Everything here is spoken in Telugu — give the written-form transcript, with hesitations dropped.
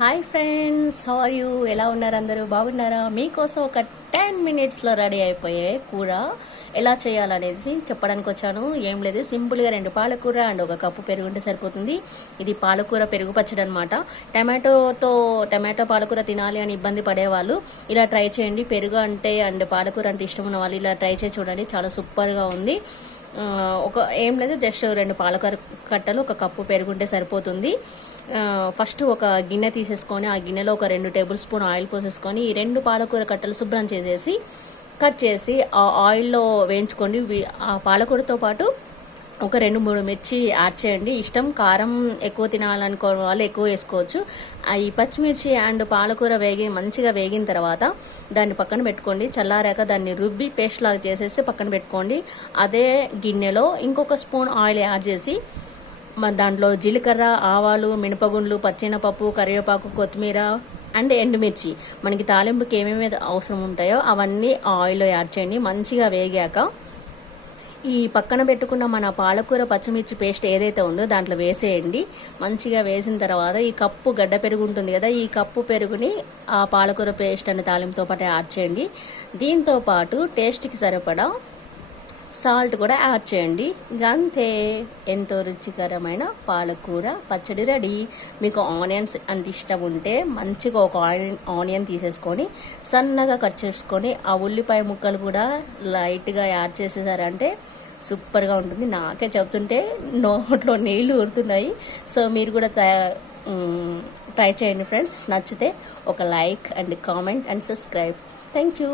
Hi friends, how are you? ఎలా ఉన్నారు? అందరూ బాగున్నారా? మీకోసం ఒక 10 minutesలో రెడీ అయిపోయే కూర ఎలా చేయాలనేది చెప్పడానికి వచ్చాను. ఏం లేదు, సింపుల్గా 2 పాలకూర అండ్ 1 కప్పు పెరుగు ఉంటే సరిపోతుంది. ఇది పాలకూర పెరుగు పచ్చడి అనమాట. టమాటో పాలకూర తినాలి అని ఇబ్బంది పడేవాళ్ళు ఇలా ట్రై చేయండి. పెరుగు అంటే అండ్ పాలకూర అంటే ఇష్టం ఉన్న వాళ్ళు ఇలా ట్రై చేసి చూడండి, చాలా సూపర్గా ఉంది. ఏం లేదు, జస్ట్ 2 పాలకూర కట్టలు 1 కప్పు పెరుగుంటే సరిపోతుంది. ఫస్ట్ ఒక గిన్నె తీసేసుకొని ఆ గిన్నెలో ఒక 2 టేబుల్ స్పూన్ ఆయిల్ పోసేసుకొని ఈ 2 పాలకూర కట్టలు శుభ్రం చేసేసి కట్ చేసి ఆ ఆయిల్లో వేయించుకోండి. ఆ పాలకూరతో పాటు ఒక 2-3 మిర్చి యాడ్ చేయండి. ఇష్టం కారం ఎక్కువ తినాలనుకో వాళ్ళు ఎక్కువ వేసుకోవచ్చు. ఈ పచ్చిమిర్చి అండ్ పాలకూర మంచిగా వేగిన తర్వాత దాన్ని పక్కన పెట్టుకోండి. చల్లారాక దాన్ని రుబ్బి పేస్ట్ లాగా చేసేసి పక్కన పెట్టుకోండి. అదే గిన్నెలో ఇంకొక స్పూన్ ఆయిల్ యాడ్ చేసి దాంట్లో జీలకర్ర, ఆవాలు, మినపగుండ్లు, పచ్చెనపప్పు, కరివేపాకు, కొత్తిమీర అండ్ ఎండుమిర్చి మనకి తాలింపుకి ఏమేమి అవసరం ఉంటాయో అవన్నీ ఆయిల్లో యాడ్ చేయండి. మంచిగా వేగాక ఈ పక్కన పెట్టుకున్న మన పాలకూర పచ్చిమిర్చి పేస్ట్ ఏదైతే ఉందో దాంట్లో వేసేయండి. మంచిగా వేసిన తర్వాత ఈ కప్పు గడ్డ పెరుగు ఉంటుంది కదా, ఈ కప్పు పెరుగుని ఆ పాలకూర పేస్ట్ అనే తాలింపుతో పాటు యాడ్ చేయండి. దీంతో పాటు టేస్ట్కి సరిపడా సాల్ట్ కూడా యాడ్ చేయండి. అంతే, ఎంతో రుచికరమైన పాలకూర పచ్చడి రెడీ. మీకు ఆనియన్స్ అంటే ఇష్టం ఉంటే మంచిగా ఒక ఆనియన్ తీసేసుకొని సన్నగా కట్ చేసుకొని ఆ ఉల్లిపాయ ముక్కలు కూడా లైట్గా యాడ్ చేసేసారంటే సూపర్గా ఉంటుంది. నాకే చెప్తుంటే నోట్లో నీళ్లు ఊరుతున్నాయి. సో మీరు కూడా ట్రై చేయండి ఫ్రెండ్స్. నచ్చితే ఒక like and comment and subscribe. Thank you.